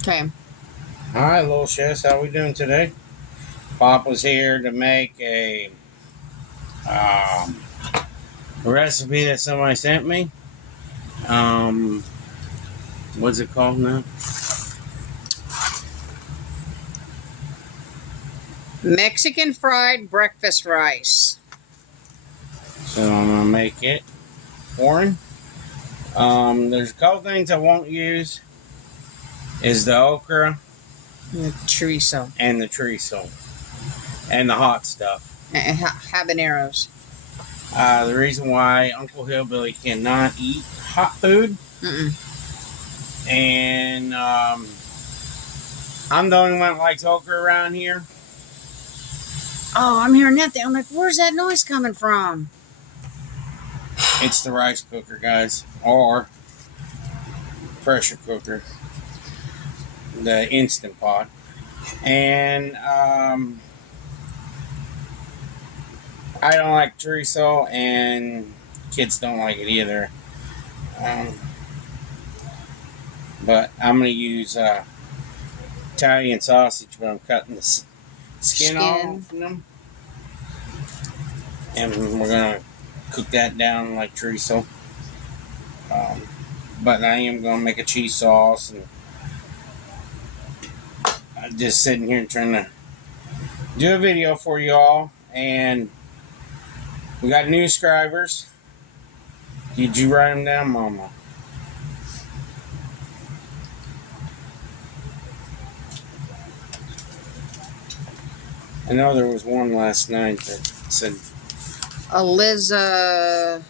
Okay. Hi, little chefs. How we doing today? Pop was here to make um, a recipe that somebody sent me. Um, what's it called now? Mexican fried breakfast rice. So I'm gonna make it for him. There's a couple things I won't use. Is the okra The chorizo. and the chorizo and the hot stuff. And habaneros. The reason why Uncle Hillbilly cannot eat hot food, and I'm the only one that likes okra around here. Oh, I'm hearing that thing. I'm like, where's that noise coming from? It's the rice cooker, guys, or pressure cooker, the Instant Pot. And I don't like chorizo, and kids don't like it either. But I'm going to use Italian sausage, but I'm cutting the skin off them. And we're going to cook that down like chorizo. But I am going to make a cheese sauce, and I'm just sitting here trying to do a video for y'all. And we got new subscribers. Did you write them down, Mama? I know there was one last night that said Eliza.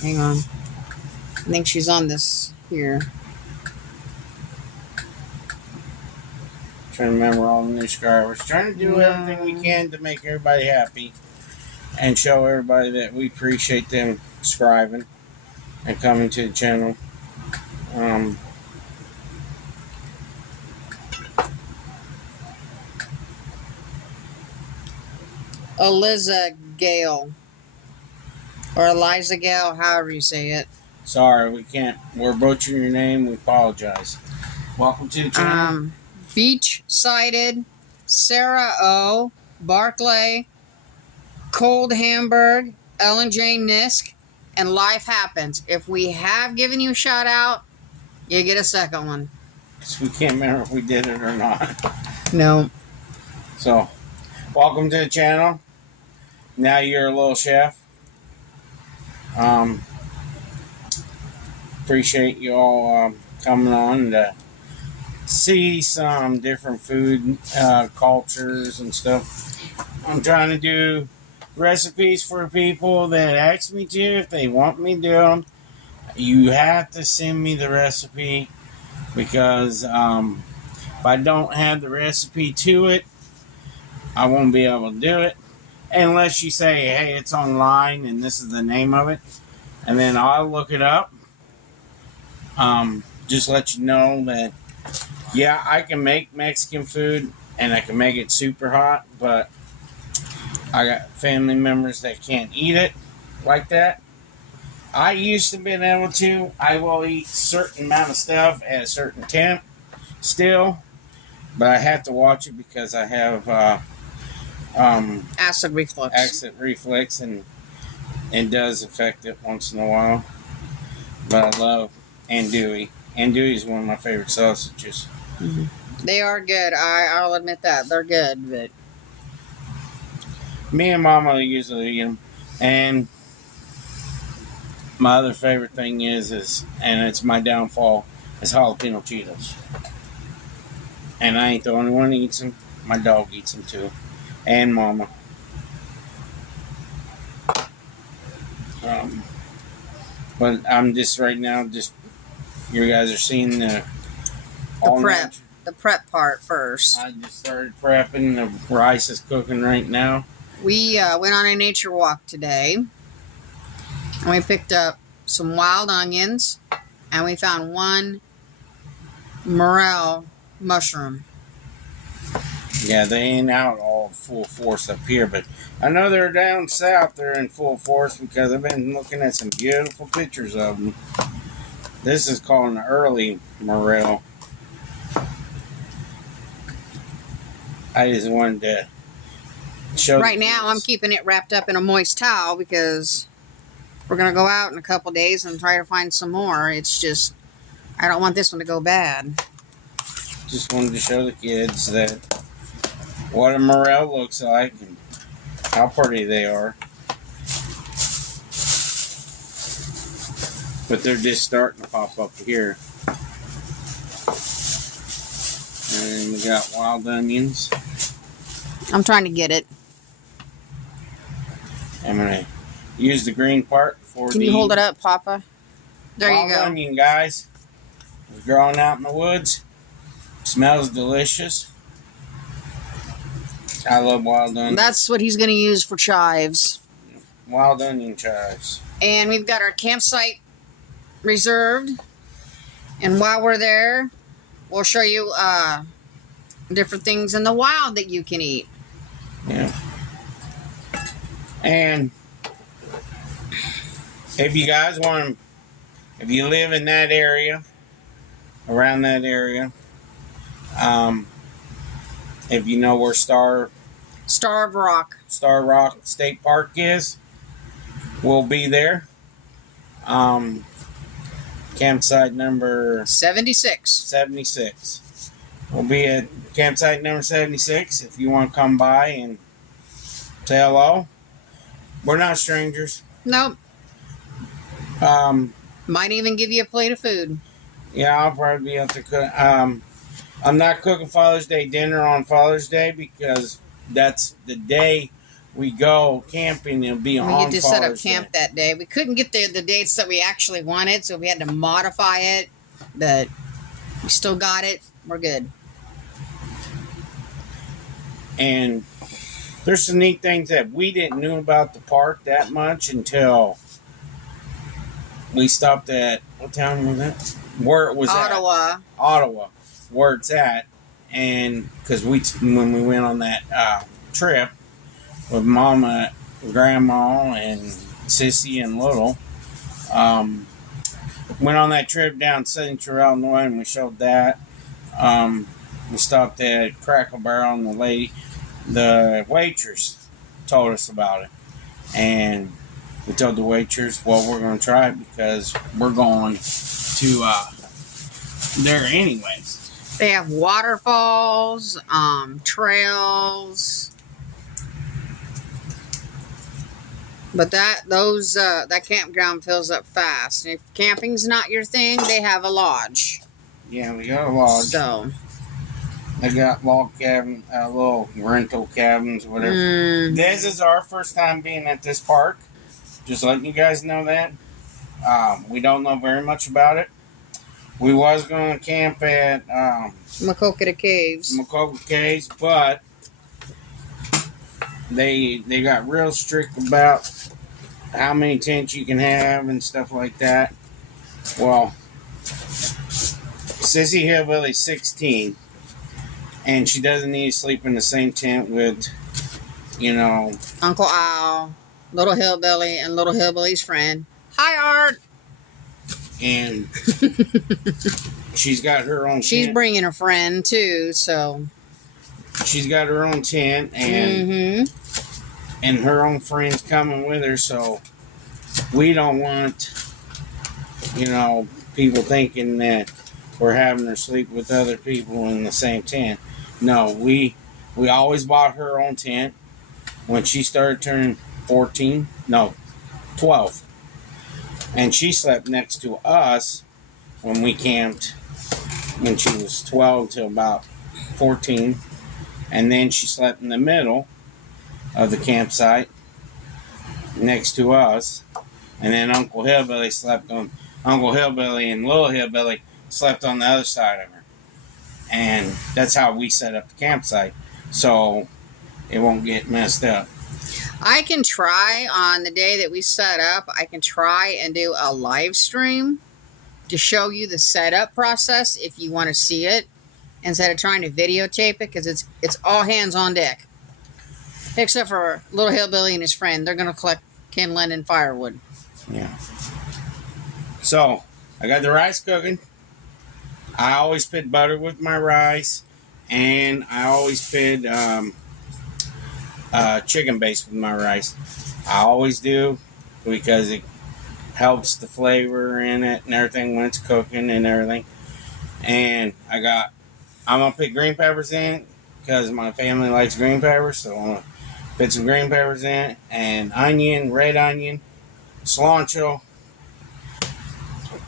Hang on. I think she's on this here. Trying to remember all the new subscribers. Trying to do everything we can to make everybody happy and show everybody that we appreciate them subscribing and coming to the channel. Eliza Gale. Or Eliza Gale, however you say it. Sorry, we can't. We're butchering your name. We apologize. Welcome to the channel. Beach-sided, Sarah O, Barclay, Cold Hamburg, Ellen J. Nisk, and Life Happens. If we have given you a shout out, you get a second one. We can't remember if we did it or not. No. So, welcome to the channel. Now you're a little chef. Appreciate you all coming on to see some different food cultures and stuff. I'm trying to do recipes for people that ask me to. If they want me to do them, you have to send me the recipe, because if I don't have the recipe to it, I won't be able to do it unless you say, hey, it's online and this is the name of it, and then I'll look it up. Just let you know that, yeah, I can make Mexican food and I can make it super hot, but I got family members that can't eat it like that. I used to be able to. I will eat a certain amount of stuff at a certain temp still, but I have to watch it because I have acid reflux. Acid reflux, and it does affect it once in a while. But I love andouille. Andouille is one of my favorite sausages. Mm-hmm. They are good. I'll admit that. They're good, but me and Mama usually eat them. And my other favorite thing is and it's my downfall, is jalapeno Cheetos. And I ain't the only one that eats them. My dog eats them too. And Mama. But I'm just right now, you guys are seeing the prep. The prep part first. I just started prepping. The rice is cooking right now. We went on a nature walk today, and we picked up some wild onions, and we found one morel mushroom. Yeah, they ain't out all full force up here, but I know they're down south. They're in full force because I've been looking at some beautiful pictures of them. This is called an early morel. I just wanted to show. Right now, I'm keeping it wrapped up in a moist towel because we're going to go out in a couple days and try to find some more. It's just, I don't want this one to go bad. Just wanted to show the kids that what a morel looks like and how pretty they are. But they're just starting to pop up here. And we got wild onions. I'm trying to get it. I'm going to use the green part for Can you hold it up, Papa? There you wild go. onion, guys. It's growing out in the woods. Smells delicious. I love wild onion. That's what he's going to use for chives. Wild onion chives. And we've got our campsite reserved. And while we're there, we'll show you different things in the wild that you can eat. Yeah. And if you guys want to, if you live in that area, around that area, if you know where Star Rock State Park is, we'll be there. Campsite number 76. We'll be at campsite number 76 if you want to come by and say hello. We're not strangers. Nope. Might even give you a plate of food. Yeah, I'll probably be out there cooking. I'm not cooking Father's Day dinner on Father's Day because that's the day we go camping. It'll be on We Father's get Day. to set up camp that day. We couldn't get the dates that we actually wanted, so we had to modify it. But we still got it. We're good. And there's some neat things that we didn't know about the park that much until we stopped at, what town was that? Where it was Ottawa. at. Ottawa. Where it's at. And because when we went on that trip with Mama, Grandma, and Sissy and Little, went on that trip down Central Illinois and we showed that. We stopped at Crackle Barrel and the waitress told us about it. And we told the waitress, well, we're going to try it because we're going to there anyways. They have waterfalls, trails. But that campground fills up fast. And if camping's not your thing, they have a lodge. Yeah, we got a lodge. So they got log cabin, little rental cabins, whatever. This is our first time being at this park. Just letting you guys know that. We don't know very much about it. We was going to camp at Makokata Caves. But they got real strict about how many tents you can have and stuff like that. Well, Sissy Hillbilly's 16, and she doesn't need to sleep in the same tent with, Uncle Al, Little Hillbilly, and Little Hillbilly's friend. Hi, Art. And she's got her own She's tent. bringing a friend, too, so. She's got her own tent, and her own friends coming with her, so we don't want, people thinking that we're having her sleep with other people in the same tent. No, we always bought her own tent. When she started turning 12. And she slept next to us when we camped when she was 12 to about 14. And then she slept in the middle of the campsite next to us. And then Uncle Hillbilly and Little Hillbilly slept on the other side of her. And that's how we set up the campsite, so it won't get messed up. I can try on the day that we set up, I can try and do a live stream to show you the setup process if you want to see it, instead of trying to videotape it, because it's all hands on deck. Except for Little Hillbilly and his friend. They're going to collect kindling and firewood. Yeah. So, I got the rice cooking. I always put butter with my rice, and I always put chicken base with my rice. I always do, because it helps the flavor in it and everything when it's cooking and everything. And I'm gonna put green peppers in it because my family likes green peppers, so I'm gonna put some green peppers in it, and onion, red onion, cilantro,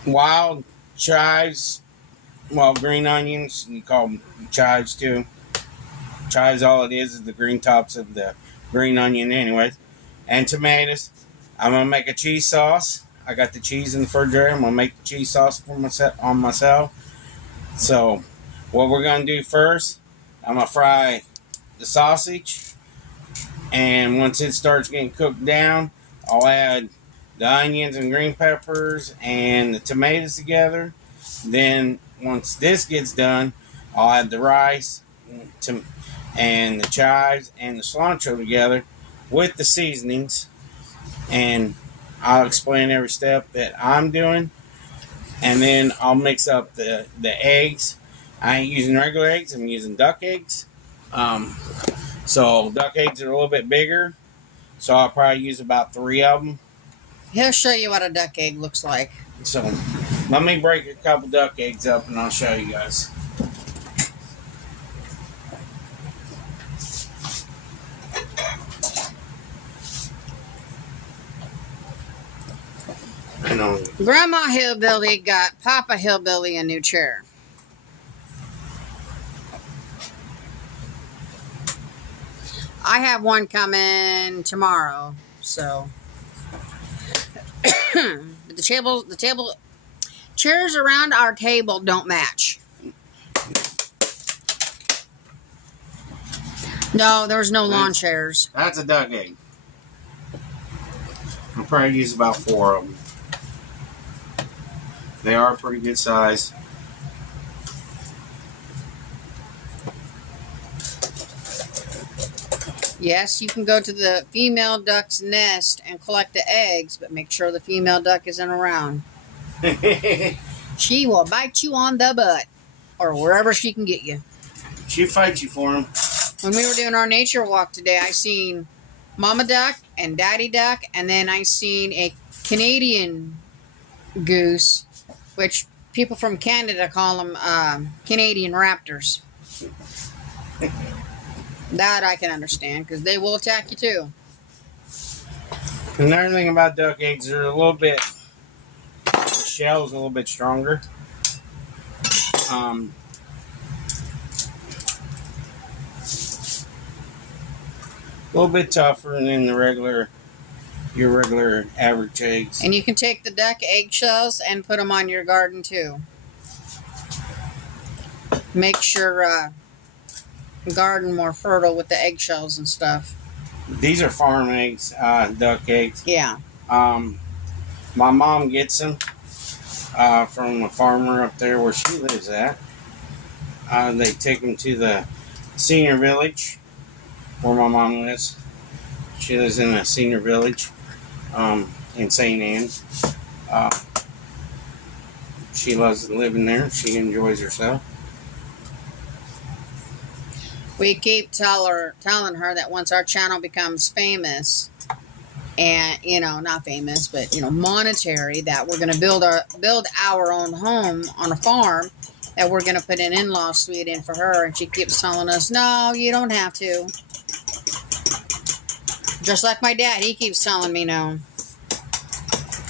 wild chives, well, green onions, you call them chives too. Chives, all it is the green tops of the green onion anyways. And tomatoes. I'm going to make a cheese sauce. I got the cheese in the refrigerator. I'm going to make the cheese sauce for myself. So, what we're going to do first, I'm going to fry the sausage. And once it starts getting cooked down, I'll add the onions and green peppers and the tomatoes together. Then, once this gets done, I'll add the rice and the chives and the cilantro together with the seasonings. And I'll explain every step that I'm doing. And then I'll mix up the eggs. I ain't using regular eggs. I'm using duck eggs. So duck eggs are a little bit bigger. So I'll probably use about 3 of them. He'll show you what a duck egg looks like. So let me break a couple duck eggs up and I'll show you guys. I know. Grandma Hillbilly got Papa Hillbilly a new chair. I have one coming tomorrow, so. But the table, chairs around our table don't match. No, there's no lawn chairs. That's a duck egg. I'll probably use about 4 of them. They are pretty good size. Yes, you can go to the female duck's nest and collect the eggs, but make sure the female duck isn't around. She will bite you on the butt or wherever she can get you. She fights you for them. When we were doing our nature walk today, I seen Mama Duck and Daddy Duck, and then I seen a Canadian goose, which people from Canada call them Canadian raptors. That I can understand, because they will attack you too. Another thing about duck eggs, they're a little bit, the shell's a little bit stronger. A little bit tougher than your regular average eggs. And you can take the duck eggshells and put them on your garden too. Make your garden more fertile with the eggshells and stuff. These are farm eggs, duck eggs. Yeah. My mom gets them from a farmer up there where she lives at. They take them to the senior village where my mom lives. She lives in a senior village in St. Anne's. She loves living there. She enjoys herself. We keep telling her that once our channel becomes famous, and not famous, but monetary, that we're going to build our own home on a farm, that we're going to put an in-law suite in for her. And she keeps telling us, no, you don't have to. Just like my dad, he keeps telling me no.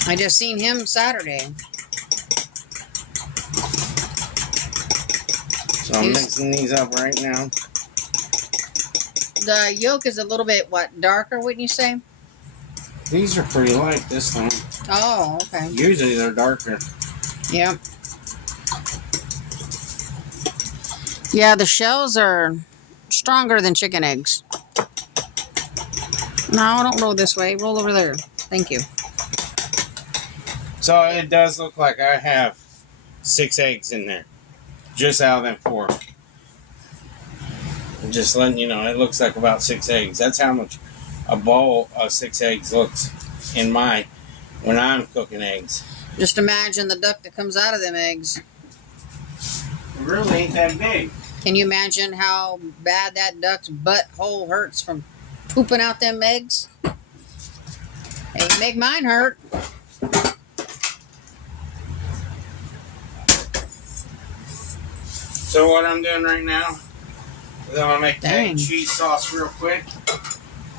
I just seen him Saturday. So I'm mixing these up right now. The yolk is a little bit, darker, wouldn't you say? These are pretty light this time. Oh, okay. Usually they're darker. Yep. Yeah, the shells are stronger than chicken eggs. No, don't roll this way. Roll over there. Thank you. So it does look like I have 6 eggs in there. Just out of them 4. Just letting you know, it looks like about 6 eggs. That's how much a bowl of 6 eggs looks when I'm cooking eggs. Just imagine the duck that comes out of them eggs. It really ain't that big. Can you imagine how bad that duck's butthole hurts from pooping out them eggs? It would make mine hurt. So what I'm doing right now is I'm gonna make Dang. that cheese sauce real quick,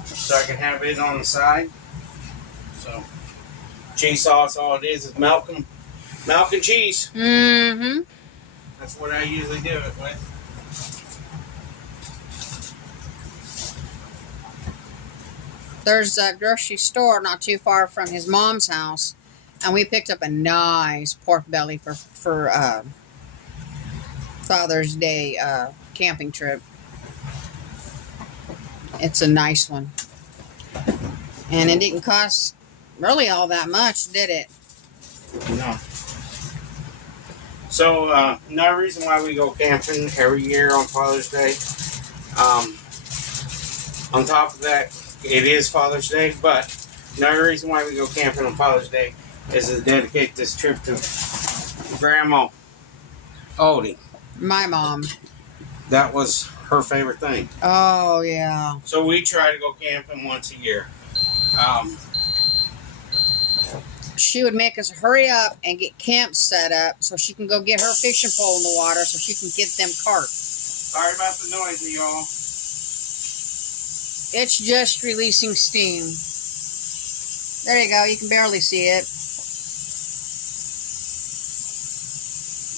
so I can have it on the side. So cheese sauce, all it is milk and cheese. Mm-hmm. That's what I usually do it with. There's a grocery store not too far from his mom's house, and we picked up a nice pork belly for Father's Day camping trip. It's a nice one, and it didn't cost really all that much, did it? No. So another reason why we go camping every year on Father's Day. On top of that, it is Father's Day, but another reason why we go camping on Father's Day is to dedicate this trip to Grandma Odie. My mom. That was her favorite thing. Oh, yeah. So we try to go camping once a year. She would make us hurry up and get camp set up so she can go get her fishing pole in the water so she can get them carp. Sorry about the noise, y'all. It's just releasing steam. There you go. You can barely see it.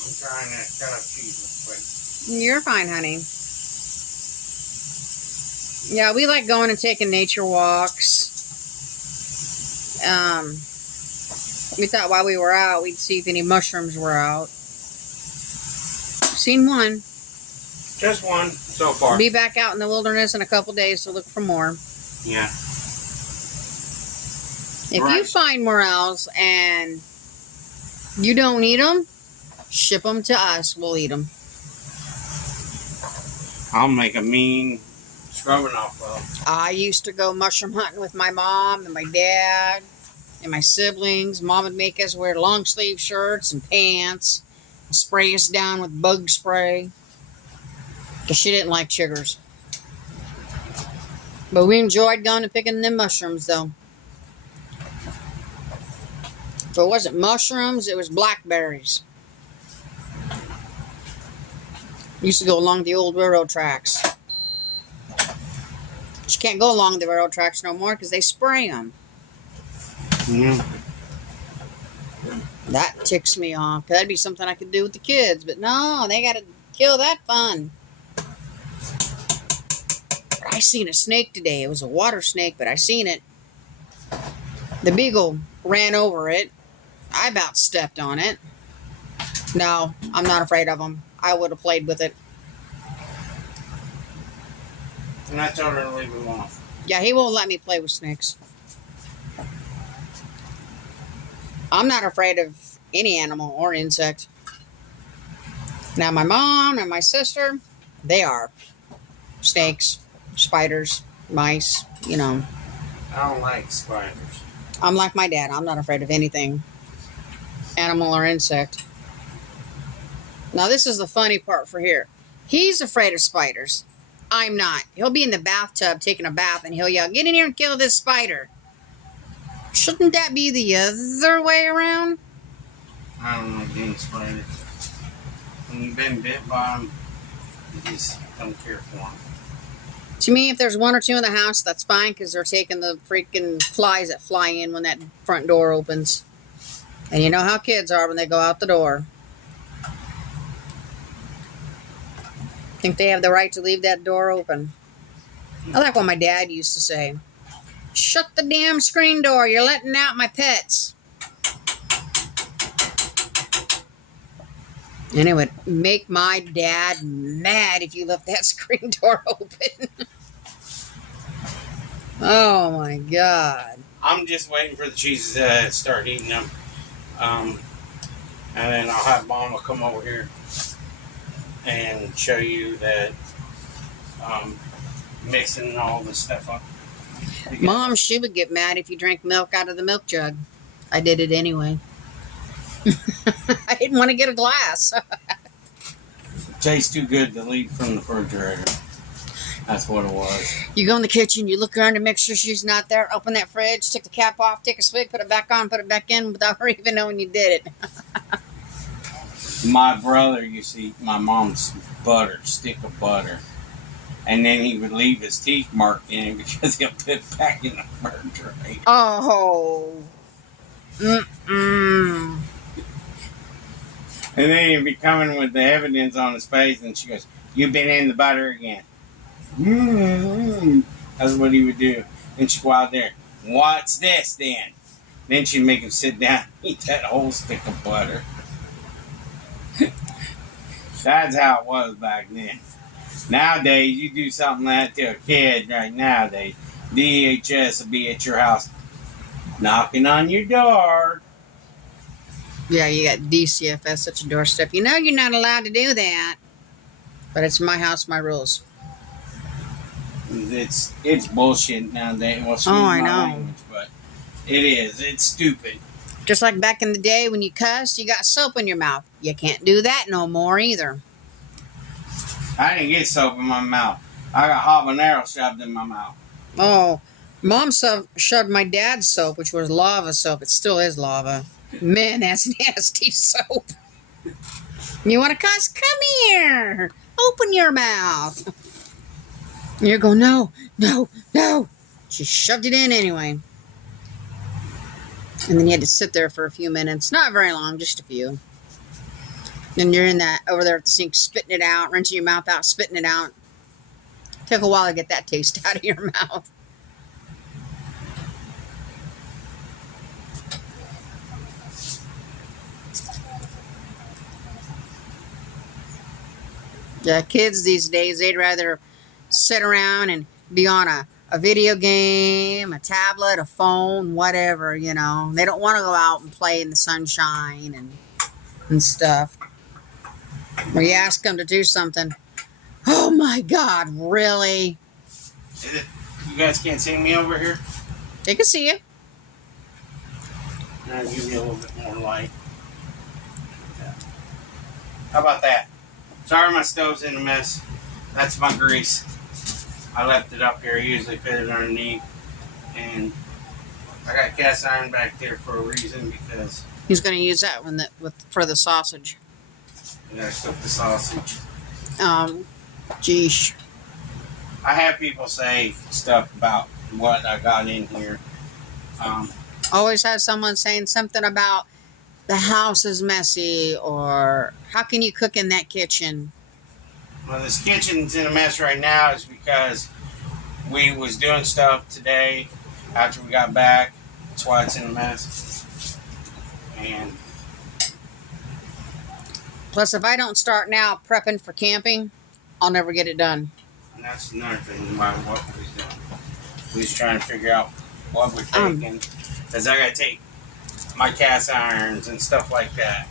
I'm trying to cut up cheese real quick. You're fine, honey. Yeah, we like going and taking nature walks. We thought while we were out, we'd see if any mushrooms were out. Seen one. Just one so far. Be back out in the wilderness in a couple days to look for more. Yeah. If you find morels and you don't eat them, ship them to us. We'll eat them. I'll make a mean stroganoff of them. I used to go mushroom hunting with my mom and my dad and my siblings. Mom would make us wear long sleeve shirts and pants and spray us down with bug spray because she didn't like chiggers. But we enjoyed going and picking them mushrooms, though. If it wasn't mushrooms, it was blackberries. Used to go along the old railroad tracks. But you can't go along the railroad tracks no more because they spray them. Yeah. That ticks me off. That'd be something I could do with the kids, but no, they got to kill that fun. But I seen a snake today. It was a water snake, but I seen it. The beagle ran over it. I about stepped on it. No, I'm not afraid of them. I would have played with it. And I told her to leave it alone. Yeah, he won't let me play with snakes. I'm not afraid of any animal or insect. Now, my mom and my sister, they are. Snakes, spiders, mice, you know. I don't like spiders. I'm like my dad. I'm not afraid of anything, animal or insect. Now, this is the funny part for here. He's afraid of spiders. I'm not. He'll be in the bathtub taking a bath and he'll yell, "Get in here and kill this spider." Shouldn't that be the other way around? I don't like any spiders. When you've been bit by them, you just don't care for them. To me, if there's one or two in the house, that's fine because they're taking the freaking flies that fly in when that front door opens. And you know how kids are when they go out the door. Think they have the right to leave that door open. I like what my dad used to say. "Shut the damn screen door. You're letting out my pets." And it would make my dad mad if you left that screen door open. Oh my God. I'm just waiting for the cheeses to start heating them. And then I'll have Mama come over here and show you that mixing all this stuff up. Mom, she would get mad if you drank milk out of the milk jug. I did it anyway. I didn't want to get a glass. Tastes too good to leave from the refrigerator. That's what it was. You go in the kitchen, you look around to make sure she's not there, open that fridge, take the cap off, take a swig, put it back on, put it back in without her even knowing you did it. My brother used to eat my mom's butter, stick of butter. And then he would leave his teeth marked in it because he'll put it back in the refrigerator. Oh. Mm-mm. And then he'd be coming with the evidence on his face, and she goes, "You've been in the butter again." Mm-hmm. That's what he would do. And she'd go out there, "What's this then?" Then she'd make him sit down and eat that whole stick of butter. That's how it was back then. Nowadays, you do something like that to a kid right nowadays, DHS will be at your house knocking on your door. Yeah, you got DCFS at your doorstep. You know you're not allowed to do that. But it's my house, my rules. It's bullshit nowadays. Well, excuse I my know. language, but it is. It's stupid. Just like back in the day when you cussed, you got soap in your mouth. You can't do that no more either. I didn't get soap in my mouth. I got habanero shoved in my mouth. Oh, Mom shoved my dad's soap, which was lava soap. It still is lava. Man, that's nasty soap. You want to cuss? Come here. Open your mouth. And you're going, no, no, no. She shoved it in anyway. And then you had to sit there for a few minutes. Not very long, just a few. Then you're in that over there at the sink, spitting it out, rinsing your mouth out, spitting it out. Took a while to get that taste out of your mouth. Yeah, kids these days, they'd rather sit around and be on a video game, a tablet, a phone, whatever, you know. They don't want to go out and play in the sunshine and stuff. When you ask them to do something, oh my God, really? You guys can't see me over here? They can see you. I'll give you a little bit more light. Yeah. How about that? Sorry my stove's in a mess. That's my grease. I left it up here. I usually put it underneath. And I got cast iron back there for a reason because He's going to use that one for the sausage. I gotta cook the sausage. Geesh. I have people say stuff about what I got in here. Always have someone saying something about the house is messy, or how can you cook in that kitchen? Well, this kitchen's in a mess right now is because we was doing stuff today after we got back. That's why it's in a mess. And plus, if I don't start now prepping for camping, I'll never get it done. And that's another thing about what we was doing. We was trying to figure out what we're taking. Because I got to take my cast irons and stuff like that.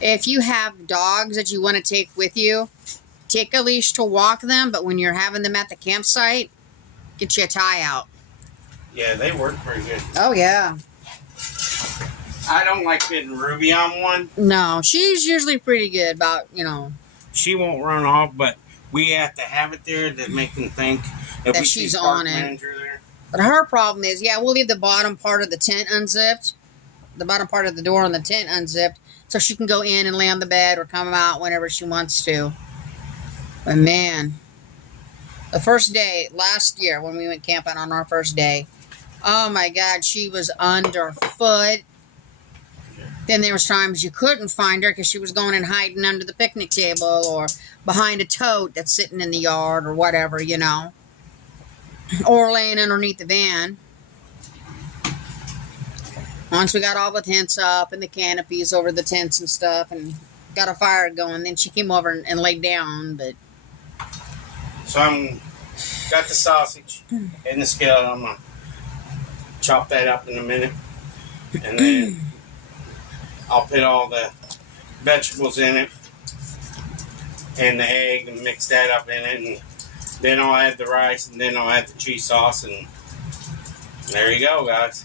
If you have dogs that you want to take with you, take a leash to walk them. But when you're having them at the campsite, get you a tie out. Yeah, they work pretty good. Oh, yeah. I don't like putting Ruby on one. No, she's usually pretty good about, you know. She won't run off, but we have to have it there to make them think That we she's see on park it. manager there. But her problem is, yeah, we'll leave the bottom part of the tent unzipped. The bottom part of the door on the tent unzipped. So she can go in and lay on the bed or come out whenever she wants to. But man, the first day, last year when we went camping on our first day, oh my God, she was underfoot. Then there was times you couldn't find her because she was going and hiding under the picnic table or behind a tote that's sitting in the yard or whatever, you know. Or laying underneath the van. Once we got all the tents up and the canopies over the tents and stuff and got a fire going, then she came over and laid down, but... So got the sausage in the skillet. I'm going to chop that up in a minute. And then I'll put all the vegetables in it and the egg and mix that up in it. And then I'll add the rice and then I'll add the cheese sauce. And there you go, guys.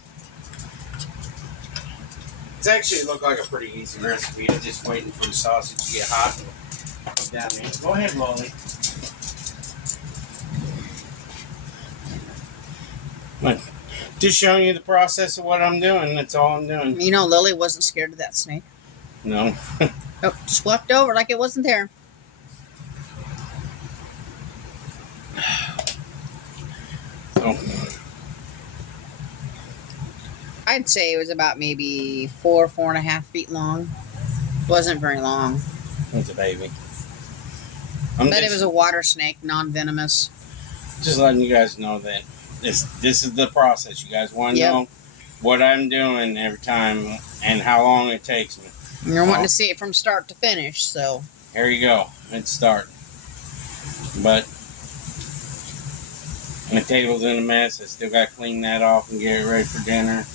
It's actually looked like a pretty easy recipe. I'm just waiting for the sausage to get hot. And down there. Go ahead, Lolly. But just showing you the process of what I'm doing. That's all I'm doing. You know, Lily wasn't scared of that snake. No. Oh, just walked over like it wasn't there. Oh. I'd say it was about maybe 4.5 feet long. Wasn't very long. It's a baby. But it was a water snake, non-venomous. Just letting you guys know that this is the process. You guys want to know what I'm doing every time and how long it takes me. You're wanting to see it from start to finish, so. Here you go. Let's start. But my table's in a mess. I still got to clean that off and get it ready for dinner.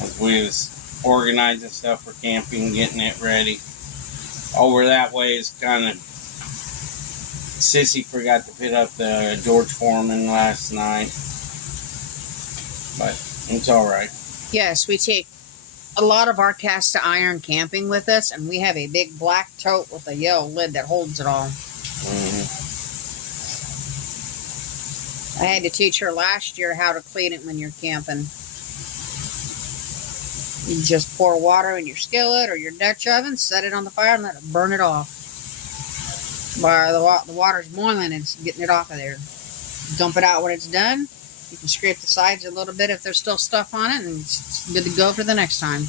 As we was organizing stuff for camping, getting it ready. Over that way is kind of... Sissy forgot to put up the George Foreman last night. But it's alright. Yes, we take a lot of our cast iron camping with us, and we have a big black tote with a yellow lid that holds it all. I had to teach her last year how to clean it when you're camping. You just pour water in your skillet or your Dutch oven, set it on the fire, and let it burn it off. While the water's boiling, it's getting it off of there. Dump it out when it's done. You can scrape the sides a little bit if there's still stuff on it, and it's good to go for the next time.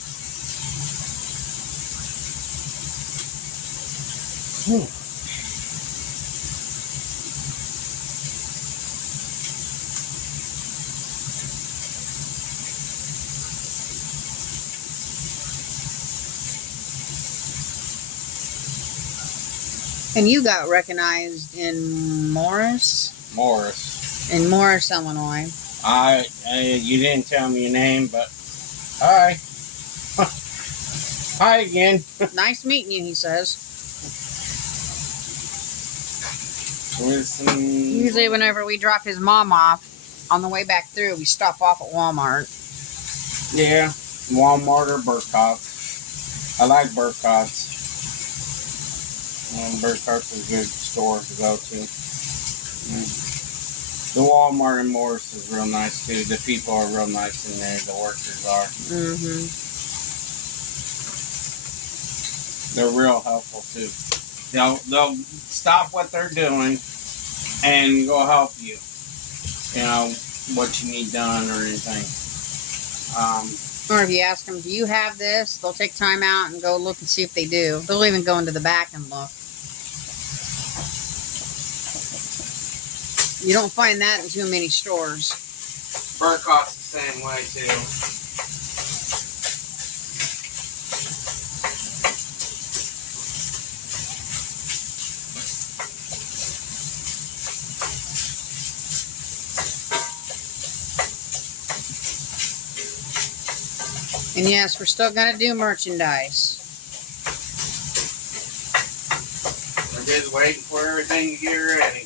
And you got recognized in Morris, Illinois. You didn't tell me your name, but hi. Hi again. Nice meeting you, he says. Usually whenever we drop his mom off, on the way back through, we stop off at Walmart. Yeah, Walmart or Burkhart's. I like Burkhart's. Burkhart's is a good store to go to. The Walmart and Morris is real nice too. The people are real nice in there. The workers are. They're real helpful too. They'll stop what they're doing and go help you. You know what you need done or anything. Or if you ask them, do you have this? They'll take time out and go look and see if they do. They'll even go into the back and look. You don't find that in too many stores. Burkhart's the same way too. And yes, we're still going to do merchandise. We're just waiting for everything to get ready.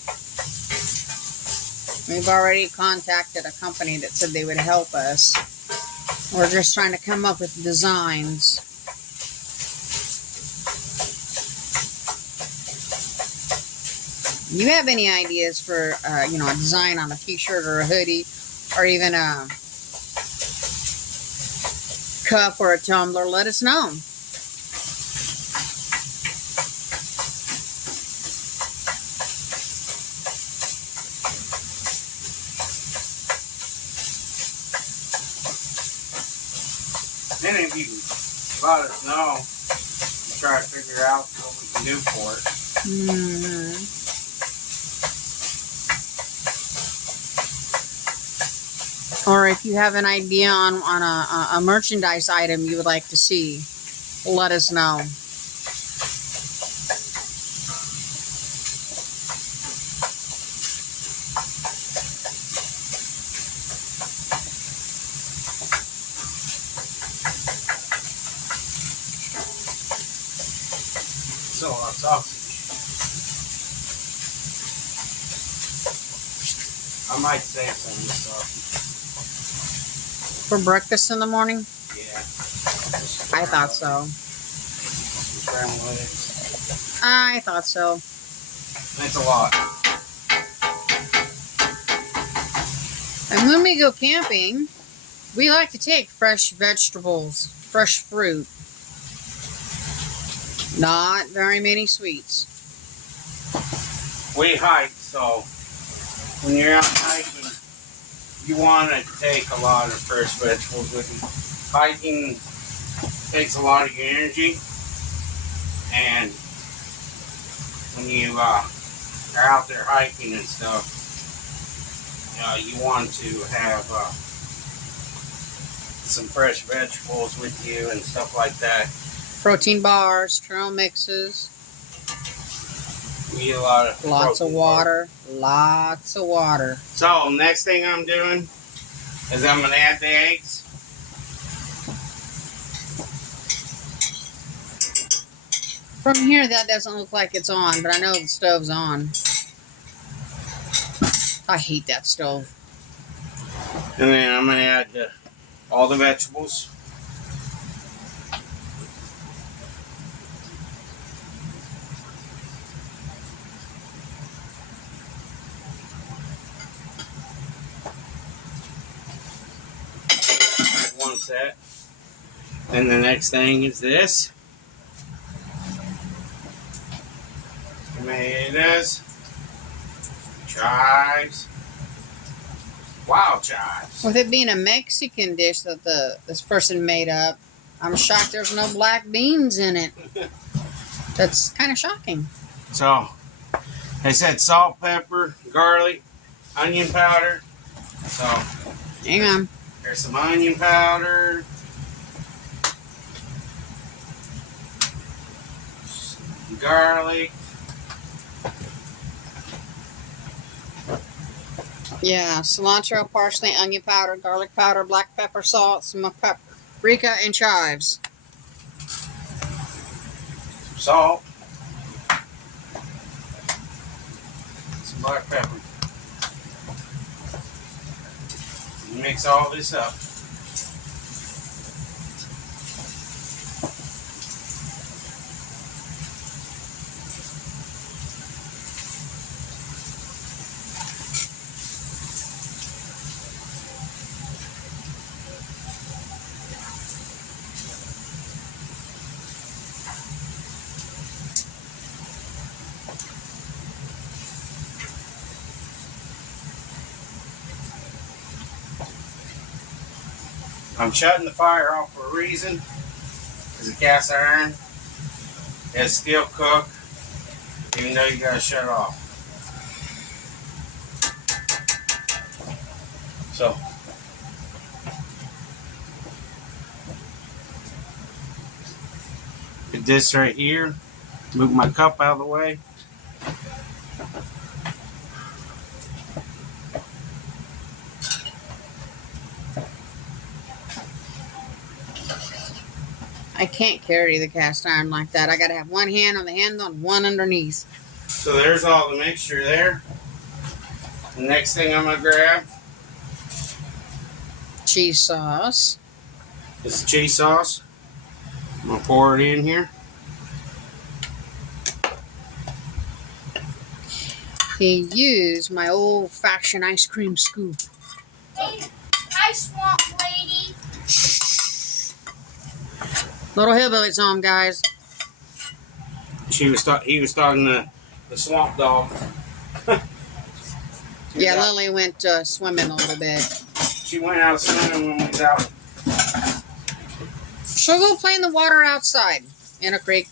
We've already contacted a company that said they would help us. We're just trying to come up with designs. You have any ideas for, a design on a t-shirt or a hoodie, or even a cup or a tumbler, let us know. Then if you let us know, try to figure out what we can do for it. Or if you have an idea on a merchandise item you would like to see, let us know. So, sausage. I might save some of this sausage. For breakfast in the morning? Yeah. I thought so. Scrambled eggs. I thought so. That's a lot. And when we go camping, we like to take fresh vegetables, fresh fruit. Not very many sweets. We hike, so when you're out hiking, you want to take a lot of fresh vegetables with you. Hiking takes a lot of your energy, and when you are out there hiking and stuff, you want to have some fresh vegetables with you and stuff like that. Protein bars, trail mixes. We eat a lot of Lots of water. Lots of water. So next thing I'm doing is I'm going to add the eggs. From here, that doesn't look like it's on, but I know the stove's on. I hate that stove. And then I'm going to add all the vegetables. One set. Then the next thing is this. Tomatoes. Chives. Wild chives. With it being a Mexican dish that this person made up, I'm shocked there's no black beans in it. That's kind of shocking. So, they said salt, pepper, garlic, onion powder. So, Hang on. there's some onion powder. Garlic. Yeah, cilantro, parsley, onion powder, garlic powder, black pepper, salt, smoked paprika, and chives. Some salt. Some black pepper. Mix all this up. I'm shutting the fire off for a reason. It's a cast iron. It's still cooked, even though you gotta shut it off. So, get this right here. Move my cup out of the way. I can't carry the cast iron like that. I gotta have one hand on the handle and one underneath. So there's all the mixture there. The next thing I'm gonna grab Cheese sauce. is the cheese sauce. I'm gonna pour it in here. He used my old-fashioned ice cream scoop. Hey, I swamp lady. Little hillbilly's home, guys. He was talking to the swamp dog. Yeah, Lily went swimming a little bit. She went out swimming when we was out. She'll go play in the water outside, in a creek,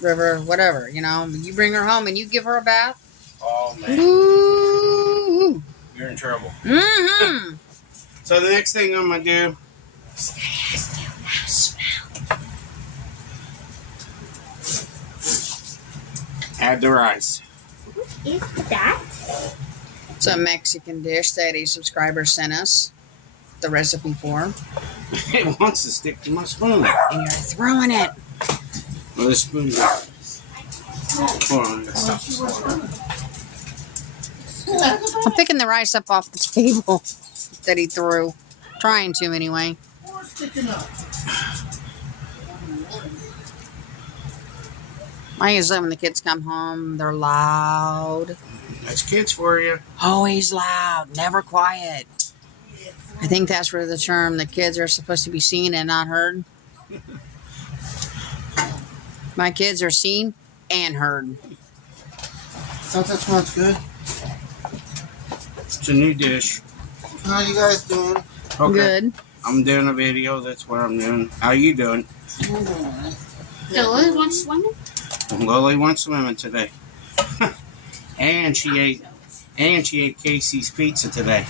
river, whatever. You know, you bring her home and you give her a bath. Oh man, Ooh. you're in trouble. Mm-hmm. So the next thing I'm gonna do. Add the rice. Is that? It's a Mexican dish that a subscriber sent us the recipe for. It wants to stick to my spoon. And you're throwing it. Well, this spoon. Hold on, I gotta stop. I'm picking the rice up off the table that he threw. Trying to, anyway. I usually when the kids come home, they're loud. That's kids for you. Always loud, never quiet. I think that's where the term the kids are supposed to be seen and not heard. My kids are seen and heard. So that smells good. It's a new dish. How you guys doing? Okay. Good. I'm doing a video. That's what I'm doing. How you doing? I'm doing all right. Lily wants swimming? Lily went swimming today. and she ate Casey's pizza today.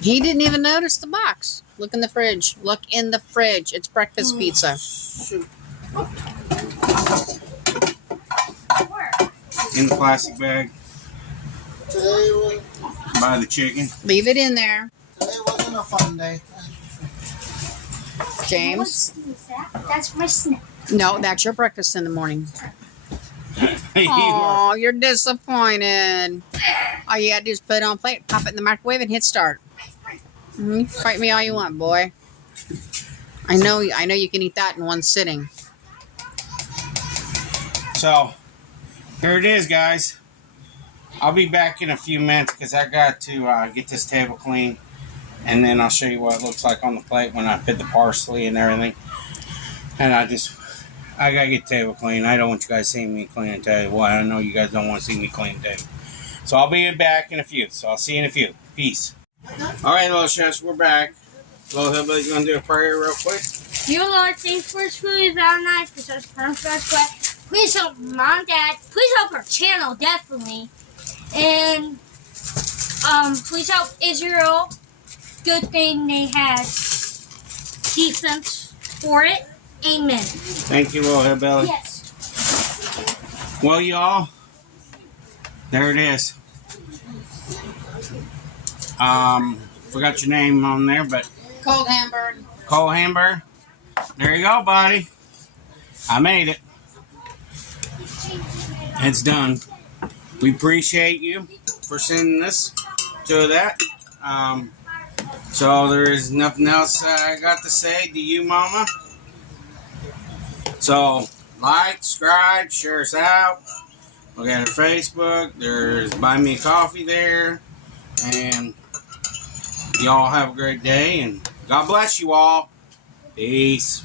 He didn't even notice the box. Look in the fridge. Look in the fridge. It's breakfast pizza. Shoot. In the plastic bag Today was, by the chicken. Leave it in there, today wasn't a fun day. James. That's my snack. No, that's your breakfast in the morning. You are- Oh, you're disappointed. All you gotta do is put it on a plate, pop it in the microwave, and hit start. Fight me all you want, boy. I know you can eat that in one sitting. So, here it is, guys. I'll be back in a few minutes because I got to get this table clean. And then I'll show you what it looks like on the plate when I put the parsley and everything. And I gotta get the table clean. I don't want you guys seeing me clean the table. Well, I know you guys don't want to see me clean the table. So I'll be back in a few. So I'll see you in a few. Peace. All right, little chefs, we're back. Little Hillbilly's gonna do a prayer real quick. Dear Lord, thanks for this food, very nice, for such perfect way. Please help Mom, Dad. Please help our channel, definitely. And please help Israel. Good thing they had defense for it. Amen. Thank you, little Hillbilly. Yes. Well, y'all, there it is. Forgot your name on there, but Cold hamburger. Cole Hamburger. There you go, buddy. I made it. It's done. We appreciate you for sending this to that. So there is nothing else I got to say to you, Mama. So like, subscribe, share us out. We got a Facebook. There's Buy Me a Coffee there. And y'all have a great day. And God bless you all. Peace.